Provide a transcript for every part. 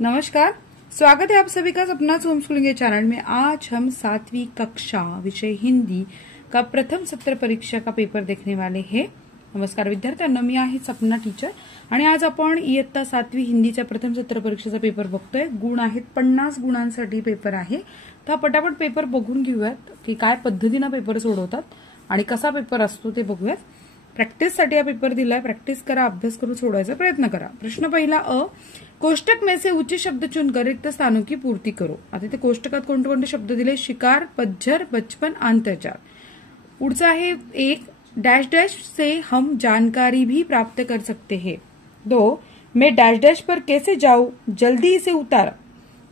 नमस्कार, स्वागत है आप सभी का अपना होम स्कूलिंग के चैनल में। आज हम 7वीं कक्षा विषय हिंदी का प्रथम सत्र परीक्षा का पेपर देखने वाले हैं। नमस्कार विद्यार्थ्यांना, मी आहे सपना टीचर आणि आज आपण इयत्ता 7वी हिंदीच्या प्रथम सत्र परीक्षेचा पेपर बघतोय। गुण आहेत 50 गुणांसाठी पेपर आहे। तर पटापट पेपर बघून घेऊयात की काय पद्धतीने पेपर सोडवतात आणि कसा पेपर असतो ते बघूयात। प्रॅक्टिससाठी हा पेपर दिलाय, प्रॅक्टिस करा, अभ्यास करून सोडवायचा प्रयत्न करा। प्रश्न पहिला अ, कोष्टक में से उचित शब्द चुनकर रिक्त स्थानों की पूर्ति करो। आता इथे कोष्टकात कोणते कोणते शब्द दिले? शिकार, पतझर, बचपन, अंतर्जाल। पुढचा आहे 1, डैश डैश से हम जानकारी भी प्राप्त कर सकते हैं। 2, मैं डैश डैश पर कैसे जाऊं, जल्दी इसे उतार।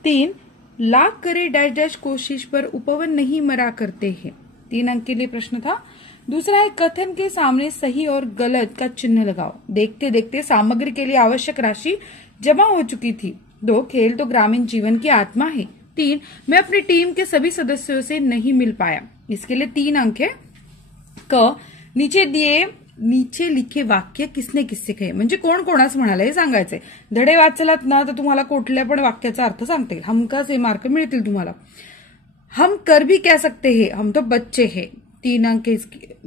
3, लाख करे डैश डैश कोशिश पर उपवन नहीं मरा करते हैं। 3 अंक के लिए प्रश्न था। दूसरा है कथन के सामने सही और गलत का चिन्ह लगाओ। देखते देखते सामग्री के लिए आवश्यक राशि जमा हो चुकी थी। 2, खेल तो ग्रामीण जीवन की आत्मा है। 3, मैं अपनी टीम के सभी सदस्यों से नहीं मिल पाया। इसके लिए 3 अंक है। क, नीचे लिखे वाक्य किसने किससे कहे, म्हणजे कोण कोणास म्हणाला हे सांगायचंय। धडे वाचलात ना तर तुम्हाला कुठल्या पण वाक्याचा अर्थ सांगता येईल, हमखास हे मार्क मिळतील तुम्हाला। हम कर भी कह सकते हैं, हम तो बच्चे हैं। 3 अंक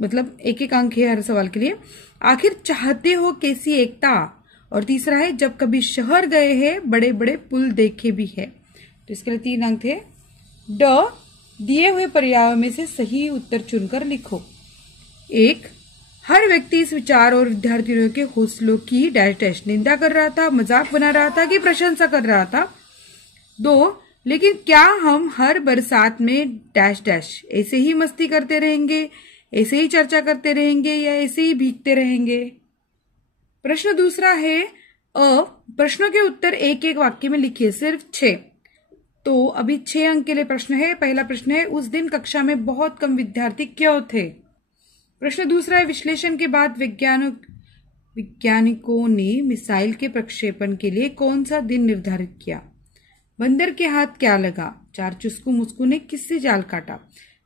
मतलब एक अंक है हर सवाल के लिए। आखिर चाहते हो कैसी एकता। और तीसरा है जब कभी शहर गए हैं बड़े बड़े पुल देखे भी है। तो इसके लिए 3 अंक थे। ड, दिए हुए पर्यायों में से सही उत्तर चुनकर लिखो। 1, हर व्यक्ति इस विचार और विद्यार्थियों के हौसलों की डैश डैश निंदा कर रहा था, मजाक बना रहा था कि प्रशंसा कर रहा था। 2, लेकिन क्या हम हर बरसात में डैश डैश ऐसे ही मस्ती करते रहेंगे, ऐसे ही चर्चा करते रहेंगे या ऐसे ही भीगते रहेंगे। प्रश्न दूसरा है अ, प्रश्नों के उत्तर एक एक वाक्य में लिखिए, सिर्फ 6। तो अभी 6 अंक के लिए प्रश्न है। पहला प्रश्न है उस दिन कक्षा में बहुत कम विद्यार्थी क्यों थे। प्रश्न दूसरा है विश्लेषण के बाद वैज्ञानिकों ने मिसाइल के प्रक्षेपण के लिए कौन सा दिन निर्धारित किया। बंदर के हाथ क्या लगा। 4, चुस्कू मुस्कू ने किससे जाल काटा।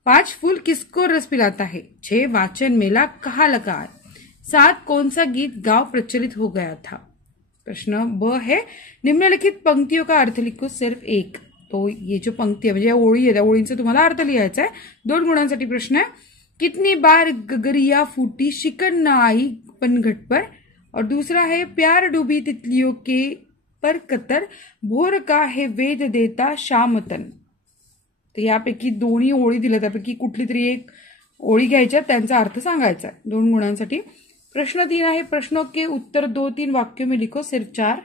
5, फूल किसको रस पिलाता है। 6, वाचन मेला कहाँ लगा है। 7, कौन सा गीत गाँव प्रचलित हो गया था। प्रश्न ब है निम्नलिखित पंक्तियों का अर्थ लिखो, सिर्फ 1। तो ये जो पंक्ति है म्हणजे ओळी आहे त्या ओळींचा तुम्हाला अर्थ लिहायचा आहे। 2 गुणांसाठी प्रश्न है कितनी बार गगरिया फूटी शिकर न आई पनघट पर। और दूसरा है प्यार डूबी तितलियों के पर कतर भोर का है वेद देता शामतन। तर यापैकी दोन्ही ओळी दिल्या, त्यापैकी कुठली तरी एक ओळी घ्यायच्या, त्यांचा अर्थ सांगायचा आहे। 2 गुणांसाठी प्रश्न 3 है प्रश्नों के उत्तर 2-3 वाक्यों में लिखो, सिर्फ 4।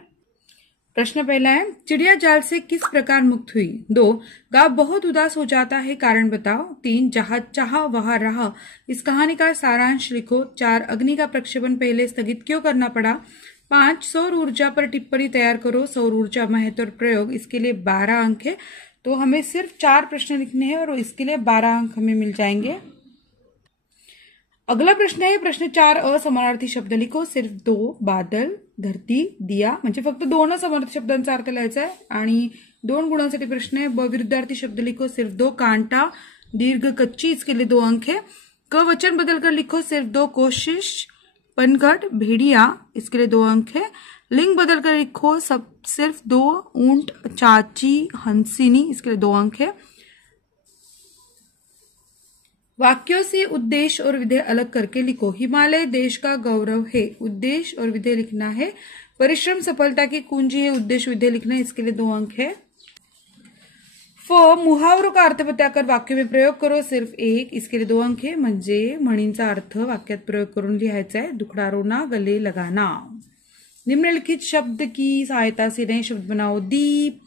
प्रश्न पहला है चिड़िया जाल से किस प्रकार मुक्त हुई। 2, गाँव बहुत उदास हो जाता है, कारण बताओ। 3, जहां चाहा वहां रहा, इस कहानी का सारांश लिखो। 4, अग्नि का प्रक्षेपण पहले स्थगित क्यों करना पड़ा। 5, सौर ऊर्जा पर टिप्पणी तैयार करो, सौर ऊर्जा महत्व और प्रयोग। इसके लिए 12 अंक है। तो हमें सिर्फ 4 प्रश्न लिखने हैं और इसके लिए 12 अंक हमें मिल जाएंगे। अगला प्रश्न है प्रश्न 4 असमानार्थी शब्द लिखो, सिर्फ 2, बादल, धरती, दिया, म्हणजे फक्त 2 समानार्थी शब्दांचा अर्थ लिहायचा आहे। आणि 2 गुणांसाठी प्रश्न है ब, विरुद्धार्थी शब्द लिखो, सिर्फ 2, कांटा, दीर्घ, कच्ची, इसके लिए 2 अंक है। क, वचन बदलकर लिखो, सिर्फ 2, कोशिश, पनघट, भेड़िया, इसके लिए 2 अंक है। लिंग बदलकर लिखो, सब सिर्फ 2, ऊंट, चाची, हंसिनी, इसके लिए 2 अंक है। वाक्यों से उद्देश्य और विधेय अलग करके लिखो। हिमालय देश का गौरव है, उद्देश्य और विधेय लिखना है। परिश्रम सफलता की कुंजी है, उद्देश्य विधेय लिखना है, इसके लिए 2 अंक है। फ, मुहावरों का अर्थ बताकर वाक्य में प्रयोग करो, सिर्फ 1, इसके लिए 2 अंक है। म्हणजे म्हणींचा अर्थ वाक्यात प्रयोग करून लिहायचा है। दुखड़ा रोना, गले लगाना। निम्नलिखित शब्द की सहायता से नए शब्द बनाओ। दीप,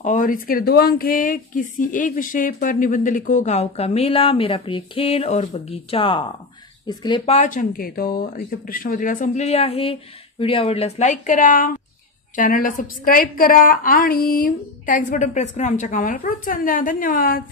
और इसके लिए 2 अंक है। किसी एक विषय पर निबंध लिखो, गांव का मेला, मेरा प्रिय खेल और बगीचा, इसके लिए 5 अंक है। तो इथे प्रश्नपत्रिका संपलेली आहे। व्हिडिओ आवडल्यास लाईक करा, चॅनलला सबस्क्राईब करा आणि थँक्स बटन प्रेस करून आमच्या कामाला प्रोत्साहन द्या। धन्यवाद।